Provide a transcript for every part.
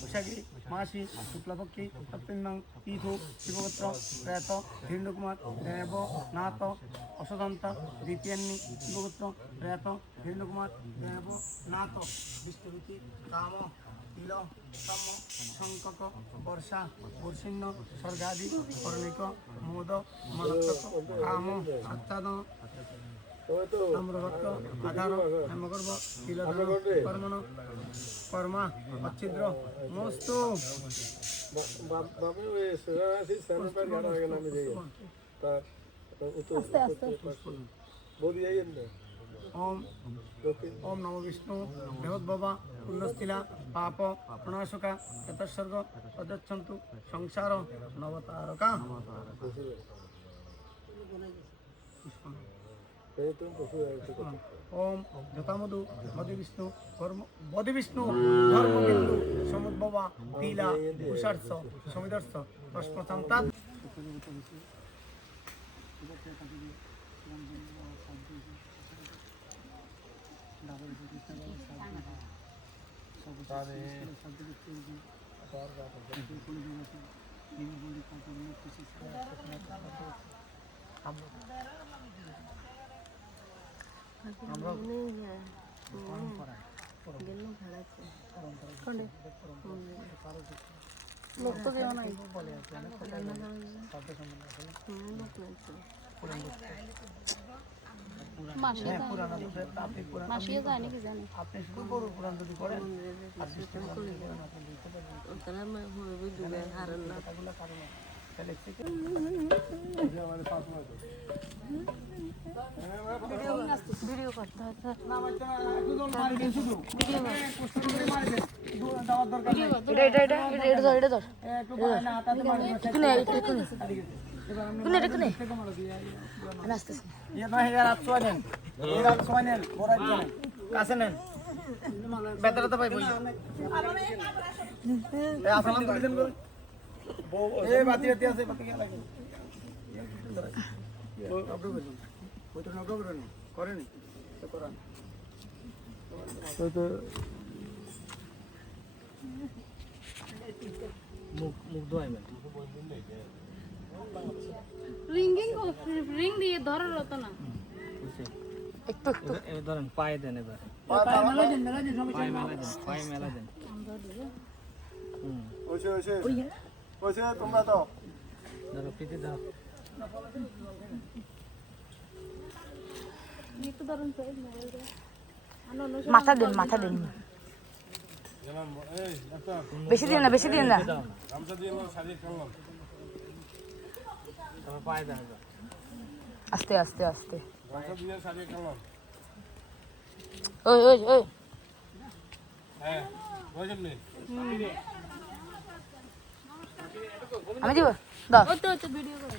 বৈশাখী মাসি শুক্লপক্ষী সপ্তমীং তিথৌ শিবগোত্র প্রেত হিরণ্যকুমার দেব নাথ অসদন্ত দ্বিতীয়ান্নি শিবগোত্র প্রেত হিরণ্যকুমার দেব নাথ বিষ্ণুরূপী রাম তিল সম শঙ্কক বর্ষা বর্ষিণ্য স্বর্গাদি কর্ণিক মোদ মনক্ষত কাম সচ্ছাদ তাম্রভক্ত আধার হেমগর্ভ তিলধর কর্মণ কর্মা অচ্ছিদ্র মস্তু ओम ओम नमो विष्णु बृहद्भवा पुण्यस्थिला पाप प्रणाशका यतस्वर्ग अदच्छन्तु संसार नवतारका ओम जटामधु बधि विष्णु धर्मबिंदु समुद्भवा तीला कुशर्ष समिदर्श तस्मसंतात लोक तो देवा नाही মাসিয়ে যায় নাকি জানি আপনি শুরু করুন পুরান যদি করেন আর সিস্টেম করে ওখানে হবে দুবে হারান না এগুলা কারণ তাহলে থেকে আমাদের পাস হবে ভিডিও করতে হয় না বাচ্চা একদম মারি দেন শুধু ভিডিও কষ্ট করে মারি দেন দাওয়ার দরকার নেই এটা ধর একটু না হাতাতে মারি একটু নে কোনে আমি আসতেছি ये ना है यार आप सोच लें ये आप सोच लें बोरा जाने कैसे लें बेहतर तो भाई बोलिए ये आसान तो दिन बोल ये बात ही ऐसे बात क्या लगी तो अपने बोल वो तो नौकरी करो नहीं करे नहीं तो करा तो मुख दो है मैं রিং দিয়ে ধরার হতো না একটু এই ধরেন পায়ে দেন এবার পায়ে মেলা দেন ওইসে তোমরা দাও ধরো পিঠে দাও মাথা দেন বেশি দিন না গামছা দিয়ে শাড়ি কাটলাম তারপর পায়ে দেন আস্তে গামছা দিয়ে শাড়ি কাটলাম ওই হ্যাঁ বুঝলেন নি আমি দিব দাও তো ভিডিও করো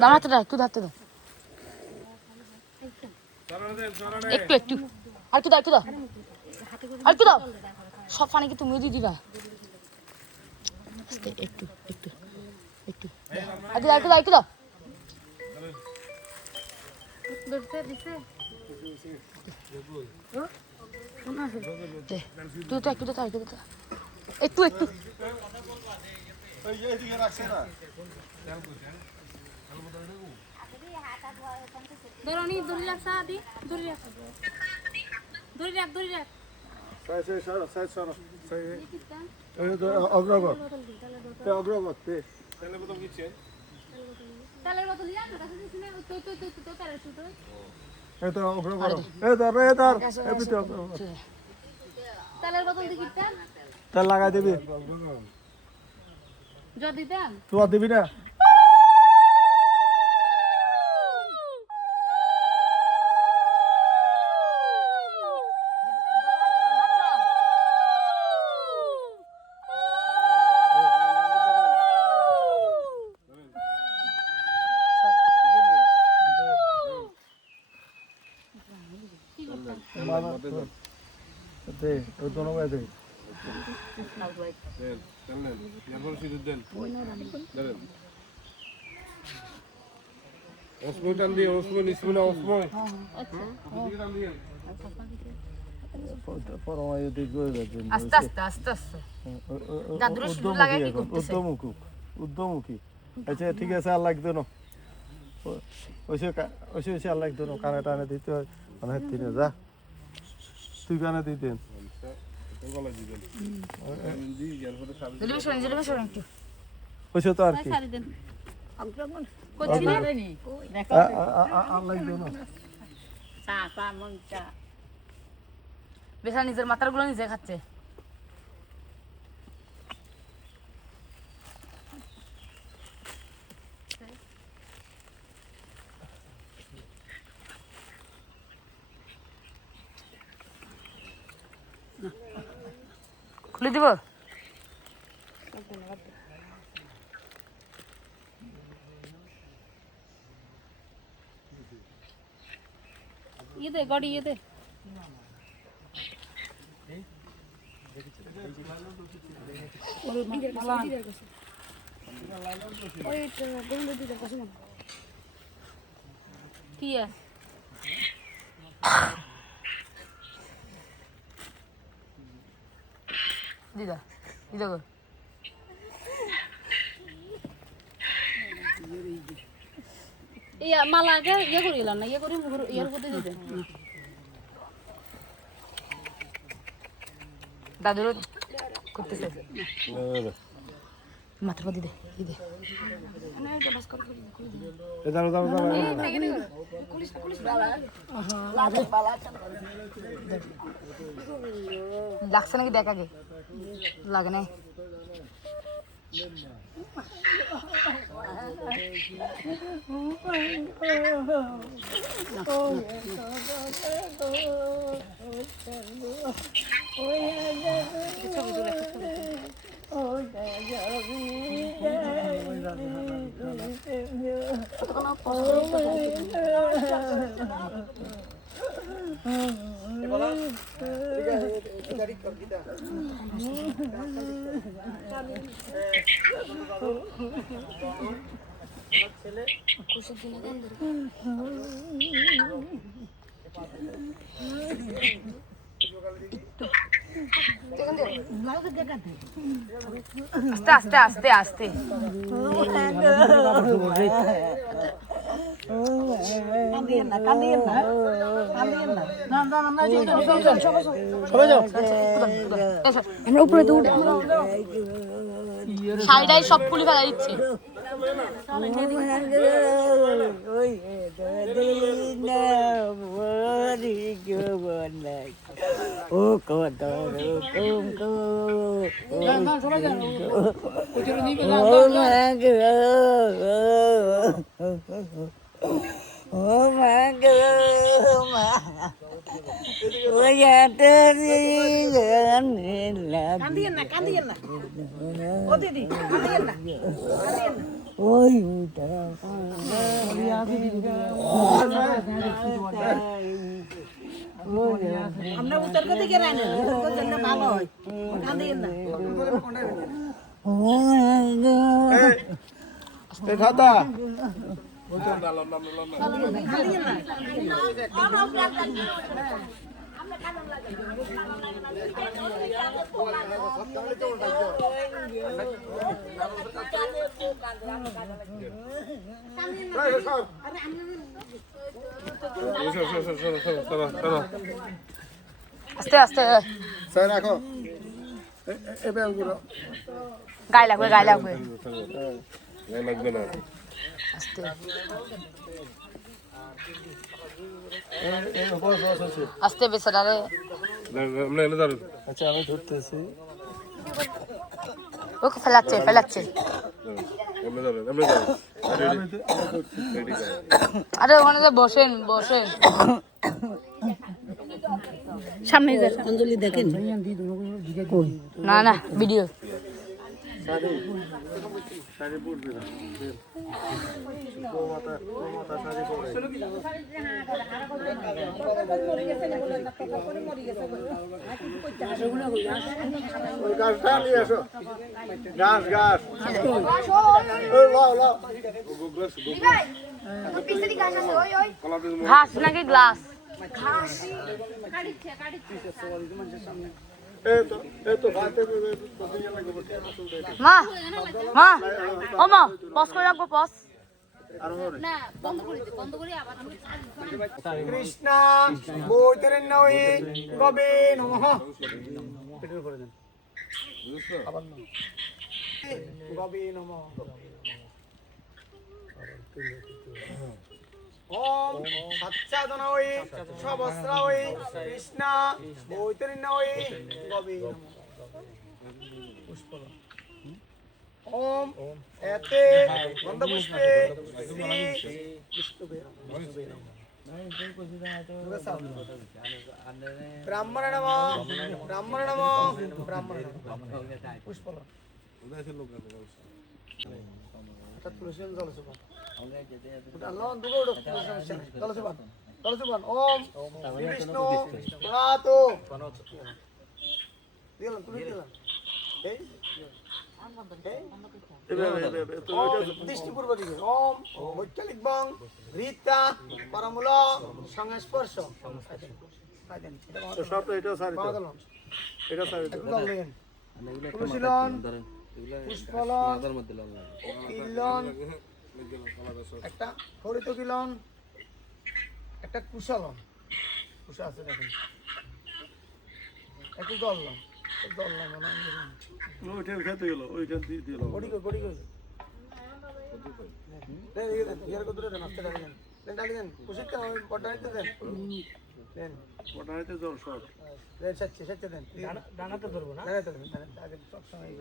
দাও হাতে দাও একটু হাতে দাও একটু আর একটু দাও সব পানি কি তুমিও দিয়ে দিবা আস্তে একটু একটু দাও ধরতে দিছে একটু ওই এইদিকে রাখছে না ধরনি ধরে রাখ সাদি ধরে রাখ সাই এই তো অগ্রগত তেলে বোতল কিছে তেলের বোতল নিয়ে আসো কাছে দিছ না তো তেলের শুটো এই তো অগ্রগত এই ধর এই পিতে তেলের বোতল দি কিটা তেল লাগাই দিবি যদি দেন তুই আর দিবি না দে তো दोनों में दे चल यार सिद्धू देन देन ओस्मो टान दिए ओस्मो निस्मो ना ओस्मो अच्छा दिए टान दिए পরমায়ু দেখবে আস্তে আস্তে আস্তে আস্তে দাদুরে সিঁদুর লাগায় কি করতেছে? উদ্যমুখী আচ্ছা ঠিক আছে আর লাগতো না ওইসে আর লাগতো না কানে টানে দিতে হয় মানে তিনে যা তুই কানে দিতেন ওইসে তো আর কি আর লাগতো না বেসা নিজের মাথার গুলো নিজে খাচ্ছে। খুলে দিব ये दे गाड़ी ये दे কি है দিদা দিদা গো ये माला के ये करिला ना ये करी यार को दे दे দাদুর করতেছে মাথার দিদে দিদে দাঁড়া দাঁড়া দাঁড়া লাগছে নাকি দেখ আগে লাগে না আস্তে আস্তে আস্তে আস্তে আমরা উপরে তো উঠে সাইডাই সব পুলি ফেলা দিচ্ছে ও কত Oh my God, oh yeah, Candiana. Oh, Didi, Candiana. Oh, you আমরা উত্তর কোথায় গিয়ে রাখি উত্তর জন্য ভালো হয় Candiana. এই খাতা আস্তে আস্তে স্যার রাখো এই ব্যাগগুলো গায়ে লাগবে গায়ে লাগবে না আস্তে আস্তে বেচারারে আচ্ছা আমি ধরতেছি ওকে ফেলাচ্ছে ফেলাচ্ছে আরে ওখানে তো বসেন বসেন সামনে যা অঞ্জলি দেখেন না না ভিডিও শাড়ি পরবে না মাথা শাড়ি পরে গাছটা নিয়ে আসো গাছ গাছ ঘাস নাকি গ্লাস এই তো ভাতে মা মা ও মা পজ করে রাখবো পজ না বন্ধ করে আবার কৃষ্ণ বৈতরণ্যই গবে নমঃ পেটের উপরে দেন আবার না গবে নমঃ ওম সচ্চাদনই সবস্রাই কৃষ্ণ বৈতরণ্যই গবে নমঃ পুষ্পল ওম এতে গন্ধপুষ্পে শ্রী বিষ্ণুবে ব্রাহ্মণ নম ব্রাহ্মণ নম ব্রাহ্মণ পুষ্পল তুলসী জলসুপান জলসুপান জলসুপান ওম শ্রী বিষ্ণু প্রণাত দিলাম তুলে দিলাম এই দৃষ্টিপূর্বক ওম বৈজ্ঞানিক বং রীতা পরমূল সংস্পর্শ এটা সারি এটা সারি তুলসীলন পুষ্পলন কিলন একটা হরিত কিলন একটা কুশলন কুশা আছে দেখুন একটু দললাম দললাম ওইটা খেতে গেল ওইটা দিয়ে দিল গড়ি গড়ি গড়ি দেন ইয়ার কত দেন আস্তে ডালেন দেন ডালেন কুশিত কেন ওই বড়াইতে দেন দেন ওটাইতে জল শর্ট দেন সচ্চে দেন দানাতে ধরবো না দানাতে ধরবেন আগে সব সময়